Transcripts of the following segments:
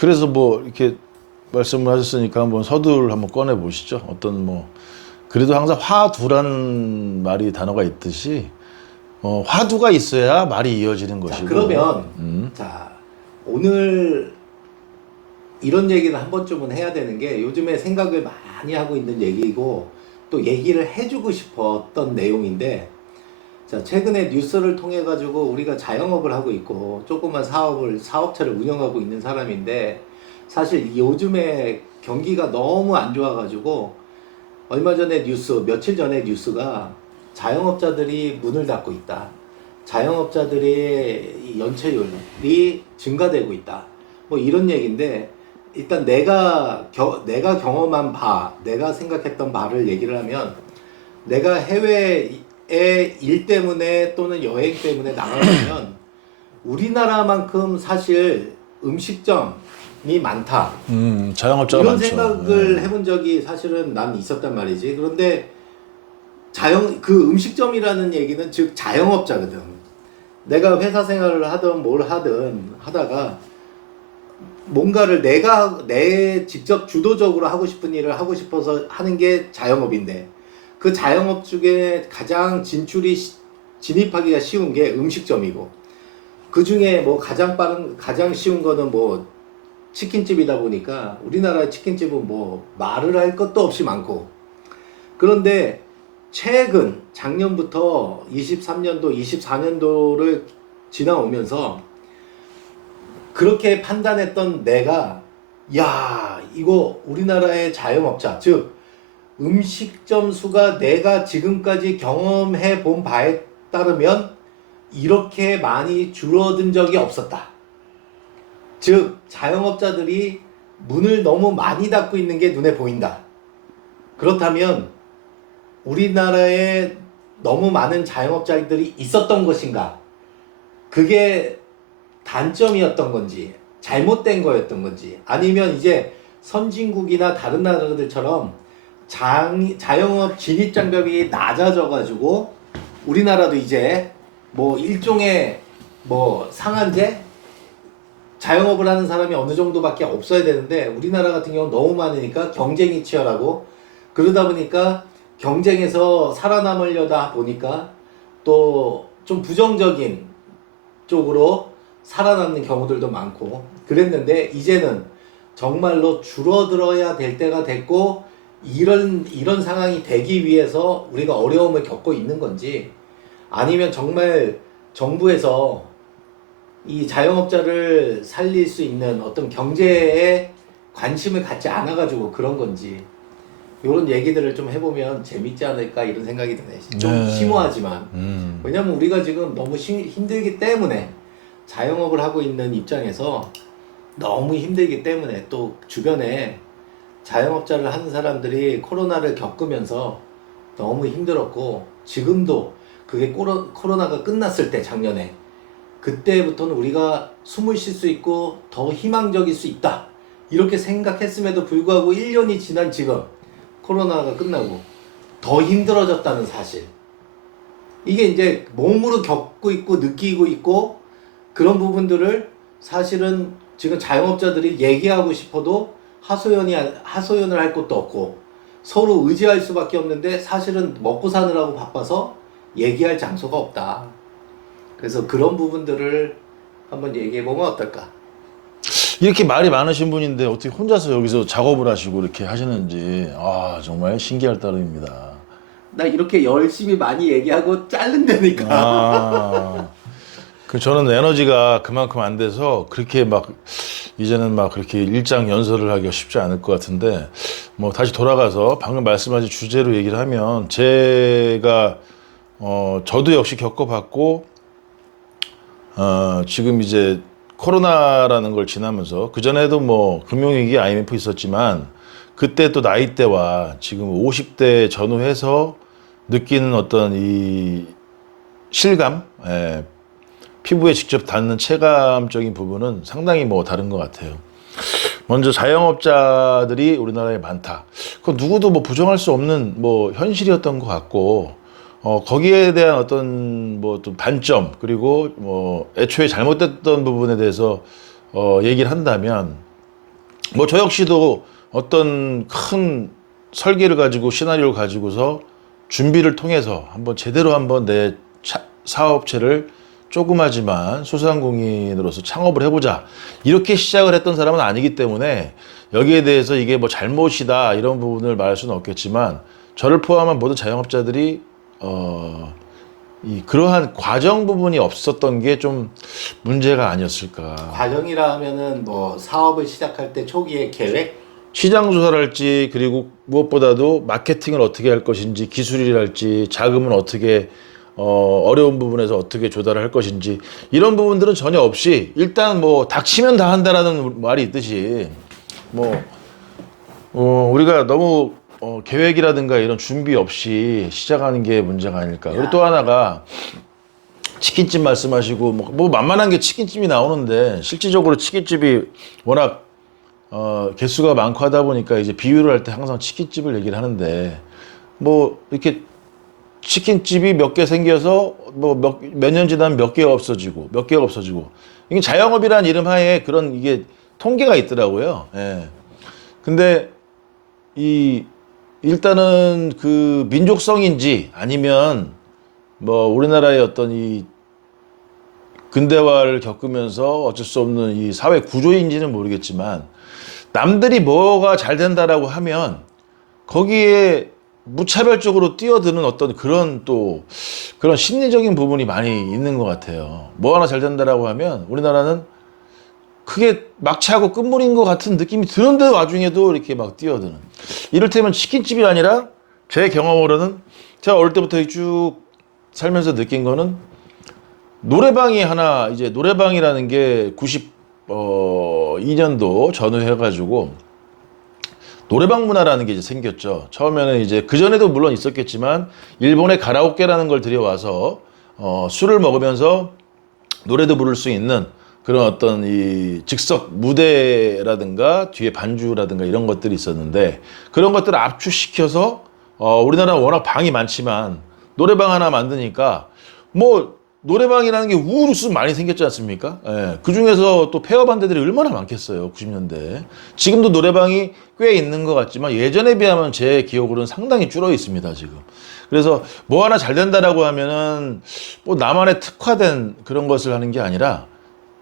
그래서 뭐 이렇게 말씀을 하셨으니까 한번 서두를 한번 꺼내 보시죠. 어떤 뭐 그래도 항상 화두란 말이 단어가 있듯이 어, 화두가 있어야 말이 이어지는 자, 것이고. 그러면 음. 자 오늘 이런 얘기를 한 번쯤은 해야 되는 게 요즘에 생각을 많이 하고 있는 얘기고 또 얘기를 해주고 싶었던 내용인데 자 최근에 뉴스를 통해 가지고 우리가 자영업을 하고 있고 조그만 사업을 사업체를 운영하고 있는 사람인데 사실 요즘에 경기가 너무 안 좋아 가지고 얼마 전에 뉴스 며칠 전에 뉴스가 자영업자들이 문을 닫고 있다. 자영업자들의 이 연체율이 증가되고 있다. 뭐 이런 얘기인데 일단 내가 겨, 내가 경험한 바, 내가 생각했던 바를 얘기를 하면 내가 해외에 일 때문에 또는 여행 때문에 나가면 우리나라만큼 사실 음식점이 많다. 음, 자영업자가 이런 많죠. 생각을 네. 해본 적이 사실은 난 있었단 말이지. 그런데 자영 그 음식점이라는 얘기는 즉 자영업자거든. 내가 회사 생활을 하든 뭘 하든 하다가 뭔가를 내가 내 직접 주도적으로 하고 싶은 일을 하고 싶어서 하는 게 자영업인데 그 자영업 중에 가장 진출이 시- 진입하기가 쉬운 게 음식점이고 그 중에 뭐 가장 빠른 가장 쉬운 거는 뭐 치킨집이다 보니까 우리나라 치킨집은 뭐 말을 할 것도 없이 많고. 그런데 최근 작년부터 23년도 24년도를 지나오면서 그렇게 판단했던 내가 야 이거 우리나라의 자영업자 즉 음식 점 수가 내가 지금까지 경험해 본 바에 따르면 이렇게 많이 줄어든 적이 없었다. 즉 자영업자들이 문을 너무 많이 닫고 있는 게 눈에 보인다. 그렇다면 우리나라에 너무 많은 자영업자들이 있었던 것인가? 그게 단점이었던 건지 잘못된 거였던 건지 아니면 이제 선진국이나 다른 나라들처럼 장, 자영업 진입 장벽이 낮아져 가지고 우리나라도 이제 뭐 일종의 뭐 상한제? 자영업을 하는 사람이 어느 정도밖에 없어야 되는데 우리나라 같은 경우는 너무 많으니까 경쟁이 치열하고 그러다 보니까 경쟁에서 살아남으려다 보니까 또 좀 부정적인 쪽으로 살아남는 경우들도 많고 그랬는데 이제는 정말로 줄어들어야 될 때가 됐고 이런 이런 상황이 되기 위해서 우리가 어려움을 겪고 있는 건지 아니면 정말 정부에서 이 자영업자를 살릴 수 있는 어떤 경제에 관심을 갖지 않아 가지고 그런 건지 이런 얘기들을 좀 해보면 재밌지 않을까 이런 생각이 드네. 좀 네. 심오하지만 음. 왜냐면 우리가 지금 너무 심- 힘들기 때문에 자영업을 하고 있는 입장에서 너무 힘들기 때문에 또 주변에 자영업자를 하는 사람들이 코로나를 겪으면서 너무 힘들었고 지금도 그게 코로, 코로나가 끝났을 때 작년에 그때부터는 우리가 숨을 쉴 수 있고 더 희망적일 수 있다. 이렇게 생각했음에도 불구하고 1년이 지난 지금 코로나가 끝나고 더 힘들어졌다는 사실. 이게 이제 몸으로 겪고 있고 느끼고 있고 그런 부분들을 사실은 지금 자영업자들이 얘기하고 싶어도 하소연이 하소연을 할 것도 없고 서로 의지할 수밖에 없는데 사실은 먹고 사느라고 바빠서 얘기할 장소가 없다. 그래서 그런 부분들을 한번 얘기해 보면 어떨까? 이렇게 말이 많으신 분인데 어떻게 혼자서 여기서 작업을 하시고 이렇게 하시는지 아 정말 신기할 따름입니다. 나 이렇게 열심히 많이 얘기하고 자른다니까. 아, 그 저는 에너지가 그만큼 안 돼서 그렇게 막 이제는 막 그렇게 일장 연설을 하기가 쉽지 않을 것 같은데 뭐 다시 돌아가서 방금 말씀하신 주제로 얘기를 하면 제가 어 저도 역시 겪어봤고 어 지금 이제 코로나라는 걸 지나면서 그 전에도 뭐 금융위기 IMF 있었지만 그때 또 나이대와 지금 50대 전후해서 느끼는 어떤 이 실감, 예, 피부에 직접 닿는 체감적인 부분은 상당히 뭐 다른 것 같아요. 먼저 자영업자들이 우리나라에 많다. 그건 누구도 뭐 부정할 수 없는 뭐 현실이었던 것 같고, 어, 거기에 대한 어떤 뭐또 단점, 그리고 뭐 애초에 잘못됐던 부분에 대해서 어, 얘기를 한다면, 뭐 저 역시도 어떤 큰 설계를 가지고 시나리오를 가지고서 준비를 통해서 한번 제대로 한번 내 차- 사업체를 조그마지만 소상공인으로서 창업을 해보자 이렇게 시작을 했던 사람은 아니기 때문에 여기에 대해서 이게 뭐 잘못이다 이런 부분을 말할 수는 없겠지만 저를 포함한 모든 자영업자들이 어, 이 그러한 과정 부분이 없었던 게 좀 문제가 아니었을까. 과정이라 하면은 뭐 사업을 시작할 때 초기의 계획 시장 조사를 할지 그리고 무엇보다도 마케팅을 어떻게 할 것인지 기술이랄지 자금은 어떻게 어, 어려운 부분에서 어떻게 조달을 할 것인지 이런 부분들은 전혀 없이 일단 뭐 닥치면 다 한다라는 말이 있듯이 뭐 어, 우리가 너무 어, 계획이라든가 이런 준비 없이 시작하는 게 문제가 아닐까. 그리고 또 하나가 치킨집 말씀하시고 뭐, 뭐 만만한 게 치킨집이 나오는데 실질적으로 치킨집이 워낙 어, 개수가 많고 하다 보니까 이제 비유를 할 때 항상 치킨집을 얘기를 하는데 뭐 이렇게 치킨집이 몇 개 생겨서 뭐몇년 지나면 몇 개가 없어지고 몇 개가 없어지고 이게 자영업이라는 이름 하에 그런 이게 통계가 있더라고요. 예. 근데 이 일단은 그 민족성인지 아니면 뭐 우리나라의 어떤 이 근대화를 겪으면서 어쩔 수 없는 이 사회 구조인지는 모르겠지만 남들이 뭐가 잘 된다라고 하면 거기에 무차별적으로 뛰어드는 어떤 그런 또 그런 심리적인 부분이 많이 있는 것 같아요. 뭐 하나 잘 된다라고 하면 우리나라는 크게 막차고 끝물인 것 같은 느낌이 드는데 와중에도 이렇게 막 뛰어드는. 이를테면 치킨집이 아니라 제 경험으로는 제가 어릴 때부터 쭉 살면서 느낀 거는 노래방이 하나 이제 노래방이라는 게 92년도 전후해가지고 노래방 문화라는 게 이제 생겼죠. 처음에는 이제 그 전에도 물론 있었겠지만 일본의 가라오케라는 걸 들여와서 어, 술을 먹으면서 노래도 부를 수 있는 그런 어떤 이 즉석 무대라든가 뒤에 반주라든가 이런 것들이 있었는데 그런 것들을 압축시켜서 어, 우리나라는 워낙 방이 많지만 노래방 하나 만드니까 뭐 노래방이라는 게 우르스 많이 생겼지 않습니까? 예. 그 중에서 또 폐업 한 데들이 얼마나 많겠어요, 90년대. 지금도 노래방이 꽤 있는 것 같지만 예전에 비하면 제 기억으로는 상당히 줄어 있습니다, 지금. 그래서 뭐 하나 잘 된다라고 하면은 뭐 나만의 특화된 그런 것을 하는 게 아니라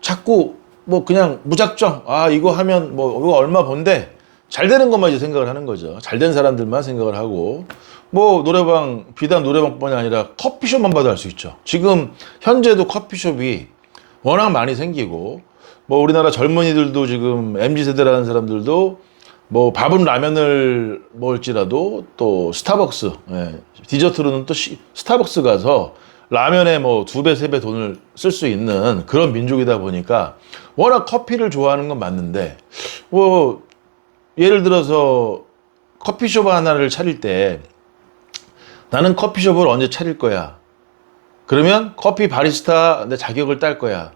자꾸 뭐 그냥 무작정 아 이거 하면 뭐 이거 얼마 번데 잘 되는 것만 이제 생각을 하는 거죠. 잘 된 사람들만 생각을 하고 뭐 노래방 비단 노래방뿐이 아니라 커피숍만 봐도 알 수 있죠. 지금 현재도 커피숍이 워낙 많이 생기고 뭐 우리나라 젊은이들도 지금 mz 세대라는 사람들도 뭐 밥은 라면을 먹을지라도 또 스타벅스 예, 디저트로는 또 시- 스타벅스 가서 라면에 뭐 두 배 세 배 돈을 쓸 수 있는 그런 민족이다 보니까 워낙 커피를 좋아하는 건 맞는데 뭐 예를 들어서 커피숍 하나를 차릴 때 나는 커피숍을 언제 차릴 거야? 그러면 커피 바리스타 내 자격을 딸 거야.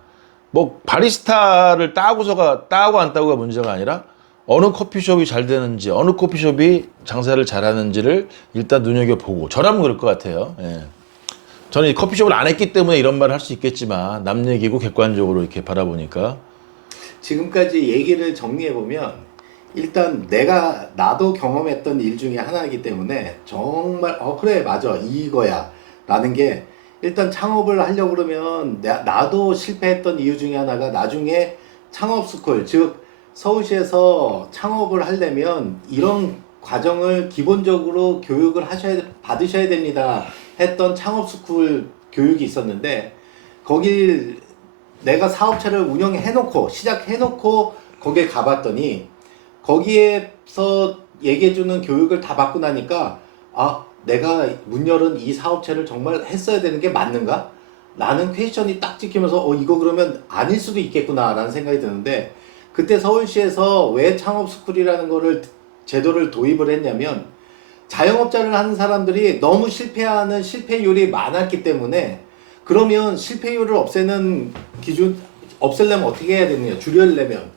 뭐 바리스타를 따고서가 따고 안 따고가 문제가 아니라 어느 커피숍이 잘 되는지 어느 커피숍이 장사를 잘하는지를 일단 눈여겨 보고 저라면 그럴 것 같아요. 예. 저는 이 커피숍을 안 했기 때문에 이런 말을 할 수 있겠지만 남 얘기고 객관적으로 이렇게 바라보니까 지금까지 얘기를 정리해 보면 일단 내가 나도 경험했던 일 중에 하나이기 때문에 정말 어 그래 맞아. 이거야. 라는 게 일단 창업을 하려고 그러면 나, 나도 실패했던 이유 중에 하나가 나중에 창업 스쿨 즉 서울시에서 창업을 하려면 이런 과정을 기본적으로 교육을 하셔야 받으셔야 됩니다. 했던 창업 스쿨 교육이 있었는데 거길 내가 사업체를 운영해 놓고 시작해 놓고 거기에 가봤더니 거기에서 얘기해 주는 교육을 다 받고 나니까 아 내가 문 열은 이 사업체를 정말 했어야 되는 게 맞는가? 라는 퀘스천이 딱 찍히면서 어 이거 그러면 아닐 수도 있겠구나 라는 생각이 드는데 그때 서울시에서 왜 창업 스쿨이라는 거를 제도를 도입을 했냐면 자영업자를 하는 사람들이 너무 실패하는 실패율이 많았기 때문에 그러면 실패율을 없애는 기준 없애려면 어떻게 해야 되느냐 줄여려면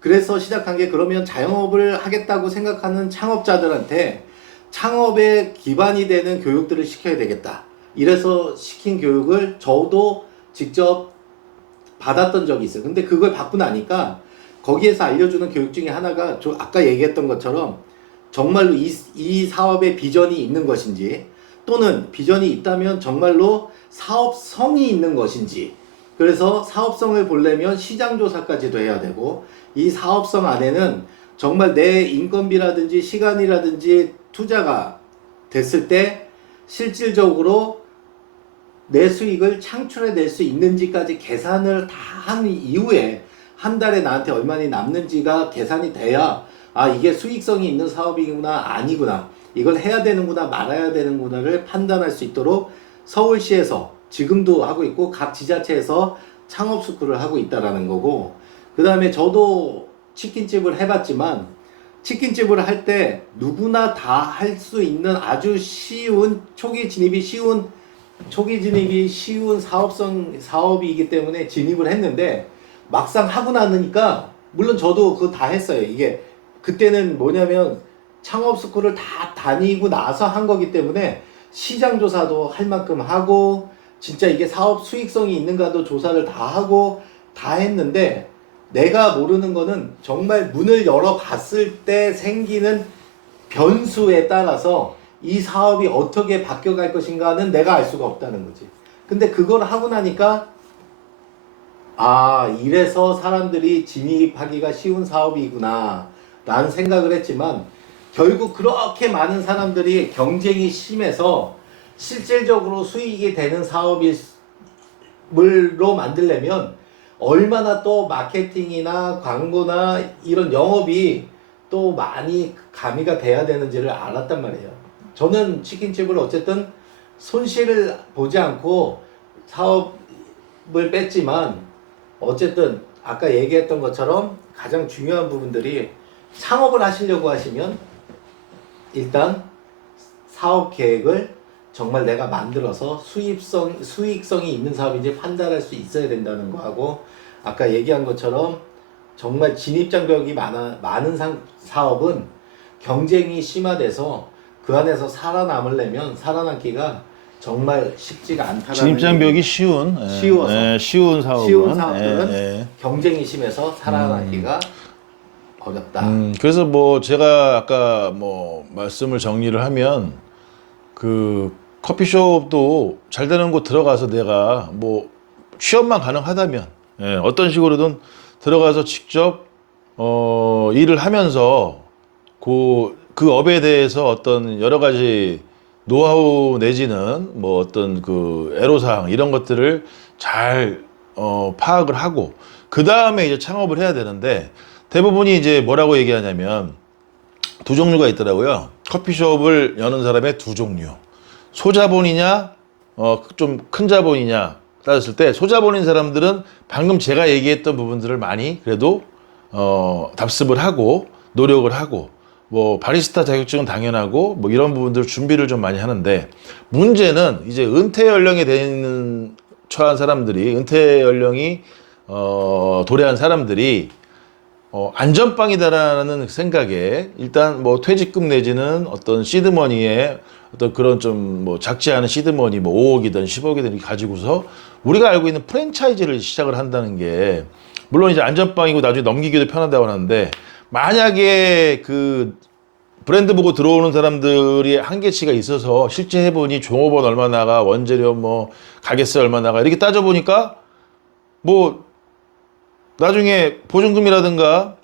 그래서 시작한 게 그러면 자영업을 하겠다고 생각하는 창업자들한테 창업의 기반이 되는 교육들을 시켜야 되겠다. 이래서 시킨 교육을 저도 직접 받았던 적이 있어요. 근데 그걸 받고 나니까 거기에서 알려주는 교육 중에 하나가 저 아까 얘기했던 것처럼 정말로 이, 이 사업에 비전이 있는 것인지 또는 비전이 있다면 정말로 사업성이 있는 것인지 그래서 사업성을 보려면 시장 조사까지도 해야 되고 이 사업성 안에는 정말 내 인건비라든지 시간이라든지 투자가 됐을 때 실질적으로 내 수익을 창출해낼 수 있는지까지 계산을 다 한 이후에 한 달에 나한테 얼마나 남는지가 계산이 돼야 아 이게 수익성이 있는 사업이구나 아니구나. 이걸 해야 되는구나 말아야 되는구나를 판단할 수 있도록 서울시에서 지금도 하고 있고 각 지자체에서 창업 스쿨을 하고 있다라는 거고 그 다음에 저도 치킨집을 해봤지만 치킨집을 할 때 누구나 다 할 수 있는 아주 쉬운 초기 진입이 쉬운 초기 진입이 쉬운 사업성 사업이기 때문에 진입을 했는데 막상 하고 나니까 물론 저도 그거 다 했어요. 이게 그때는 뭐냐면 창업 스쿨을 다 다니고 나서 한 거기 때문에 시장 조사도 할 만큼 하고 진짜 이게 사업 수익성이 있는가도 조사를 다 하고 다 했는데 내가 모르는 거는 정말 문을 열어 봤을 때 생기는 변수에 따라서 이 사업이 어떻게 바뀌어갈 것인가는 내가 알 수가 없다는 거지. 근데 그걸 하고 나니까 아 이래서 사람들이 진입하기가 쉬운 사업이구나 라는 생각을 했지만 결국 그렇게 많은 사람들이 경쟁이 심해서 실질적으로 수익이 되는 사업을로 만들려면 얼마나 또 마케팅이나 광고나 이런 영업이 또 많이 가미가 돼야 되는지를 알았단 말이에요. 저는 치킨집을 어쨌든 손실을 보지 않고 사업을 뺐지만 어쨌든 아까 얘기했던 것처럼 가장 중요한 부분들이 창업을 하시려고 하시면 일단 사업 계획을 정말 내가 만들어서 수입성 수익성이 있는 사업인지 판단할 수 있어야 된다는 거하고 아까 얘기한 것처럼 정말 진입 장벽이 많아 많은 상, 사업은 경쟁이 심화돼서 그 안에서 살아남으려면 살아남기가 정말 쉽지가 않다는 진입장벽이 쉬운 예, 쉬워서. 예, 쉬운 사업은 쉬운 사업들은 예, 예. 경쟁이 심해서 살아남기가 어렵다. 음, 그래서 뭐 제가 아까 뭐 말씀을 정리를 하면 그 커피숍도 잘 되는 곳 들어가서 내가 뭐 취업만 가능하다면 예, 어떤 식으로든 들어가서 직접 어, 일을 하면서 그, 그 업에 대해서 어떤 여러 가지 노하우 내지는 뭐 어떤 그 애로사항 이런 것들을 잘 어, 파악을 하고 그 다음에 이제 창업을 해야 되는데 대부분이 이제 뭐라고 얘기하냐면 두 종류가 있더라고요. 커피숍을 여는 사람의 두 종류. 소자본이냐, 어, 좀 큰 자본이냐 따졌을 때 소자본인 사람들은 방금 제가 얘기했던 부분들을 많이 그래도 어, 답습을 하고 노력을 하고 뭐 바리스타 자격증은 당연하고 뭐 이런 부분들 준비를 좀 많이 하는데 문제는 이제 은퇴 연령에 되는 처한 사람들이 은퇴 연령이 어, 도래한 사람들이 어, 안전빵이다라는 생각에 일단 뭐 퇴직금 내지는 어떤 시드머니에 어떤 그런 좀 뭐 작지 않은 시드머니 뭐 5억이든 10억이든 이렇게 가지고서 우리가 알고 있는 프랜차이즈를 시작을 한다는 게 물론 이제 안전빵이고 나중에 넘기기도 편하다고 하는데 만약에 그 브랜드 보고 들어오는 사람들이 한계치가 있어서 실제 해보니 종업원 얼마 나가 원재료 뭐 가게세 얼마 나가 이렇게 따져보니까 뭐 나중에 보증금이라든가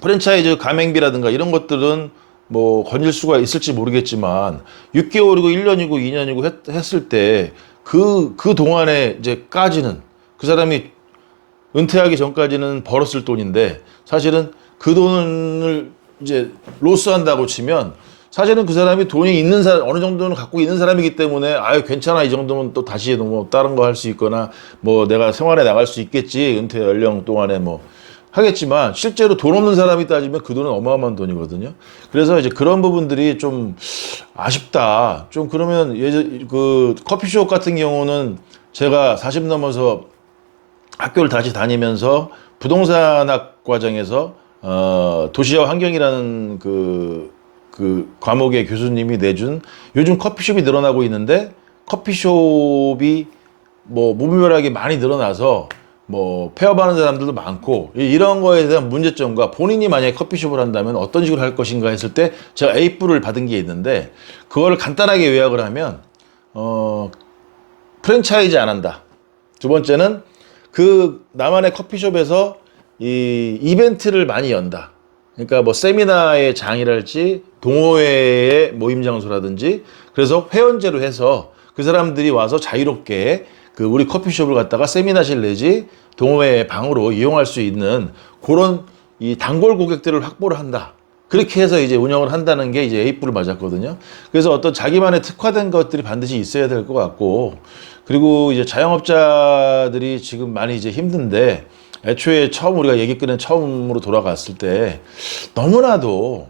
프랜차이즈 가맹비라든가 이런 것들은 뭐 건질 수가 있을지 모르겠지만 6개월이고 1년이고 2년이고 했, 했을 때 그, 그 동안에 이제 까지는 그 사람이 은퇴하기 전까지는 벌었을 돈인데 사실은 그 돈을 이제 로스한다고 치면 사실은 그 사람이 돈이 있는 사람 어느 정도는 갖고 있는 사람이기 때문에 아유 괜찮아 이 정도면 또 다시 뭐 다른 거 할 수 있거나 뭐 내가 생활에 나갈 수 있겠지 은퇴 연령 동안에 뭐 하겠지만 실제로 돈 없는 사람이 따지면 그 돈은 어마어마한 돈이거든요. 그래서 이제 그런 부분들이 좀 아쉽다. 좀 그러면 예전 그 커피숍 같은 경우는 제가 40 넘어서 학교를 다시 다니면서 부동산학 과정에서 어, 도시와 환경이라는 그, 그 과목의 교수님이 내준 요즘 커피숍이 늘어나고 있는데 커피숍이 뭐 무분별하게 많이 늘어나서 뭐 폐업하는 사람들도 많고 이- 이런 거에 대한 문제점과 본인이 만약에 커피숍을 한다면 어떤 식으로 할 것인가 했을 때 제가 A뿔을 받은 게 있는데 그거를 간단하게 요약을 하면 어 프랜차이즈 안 한다. 두 번째는 그 나만의 커피숍에서 이 이벤트를 많이 연다. 그러니까 뭐 세미나의 장이랄지 동호회의 모임 장소라든지 그래서 회원제로 해서 그 사람들이 와서 자유롭게 그 우리 커피숍을 갖다가 세미나실 내지 동호회 방으로 이용할 수 있는 그런 이 단골 고객들을 확보를 한다. 그렇게 해서 이제 운영을 한다는 게 이제 A뿔을 맞았거든요. 그래서 어떤 자기만의 특화된 것들이 반드시 있어야 될 것 같고, 그리고 이제 자영업자들이 지금 많이 이제 힘든데, 애초에 처음 우리가 얘기 꺼낸 처음으로 돌아갔을 때, 너무나도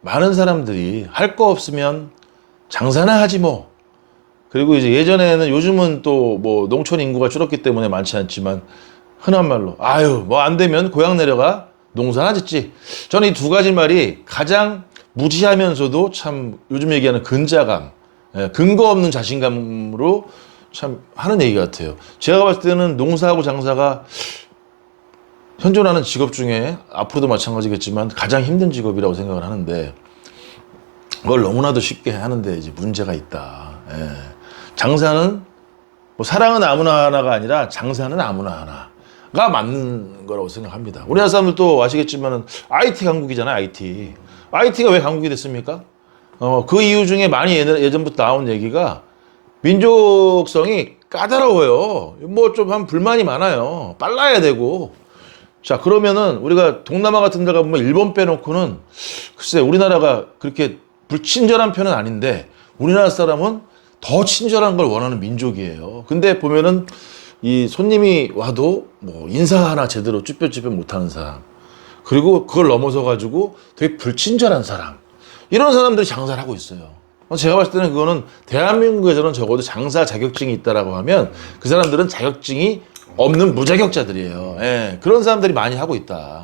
많은 사람들이 할 거 없으면 장사나 하지 뭐. 그리고 이제 예전에는 요즘은 또 뭐 농촌 인구가 줄었기 때문에 많지 않지만 흔한 말로 아유 뭐 안 되면 고향 내려가 농사나 짓지. 저는 이 두 가지 말이 가장 무지하면서도 참 요즘 얘기하는 근자감, 예, 근거 없는 자신감으로 참 하는 얘기 같아요. 제가 봤을 때는 농사하고 장사가 현존하는 직업 중에 앞으로도 마찬가지겠지만 가장 힘든 직업이라고 생각을 하는데 그걸 너무나도 쉽게 하는데 이제 문제가 있다. 예. 장사는 뭐 사랑은 아무나 하나가 아니라 장사는 아무나 하나가 맞는 거라고 생각합니다. 우리나라 사람들도 아시겠지만은 IT 강국이잖아요, IT. IT가 왜 강국이 됐습니까? 어, 그 이유 중에 많이 예전- 예전부터 나온 얘기가 민족성이 까다로워요. 뭐 좀 한 불만이 많아요. 빨라야 되고. 자, 그러면은 우리가 동남아 같은 데 가보면 일본 빼놓고는 글쎄 우리나라가 그렇게 불친절한 편은 아닌데 우리나라 사람은 더 친절한 걸 원하는 민족이에요. 근데 보면은 이 손님이 와도 뭐 인사 하나 제대로 쭈뼛쭈뼛 못하는 사람 그리고 그걸 넘어서 가지고 되게 불친절한 사람 이런 사람들이 장사를 하고 있어요. 제가 봤을 때는 그거는 대한민국에서는 적어도 장사 자격증이 있다라고 하면 그 사람들은 자격증이 없는 무자격자들이에요. 예, 그런 사람들이 많이 하고 있다.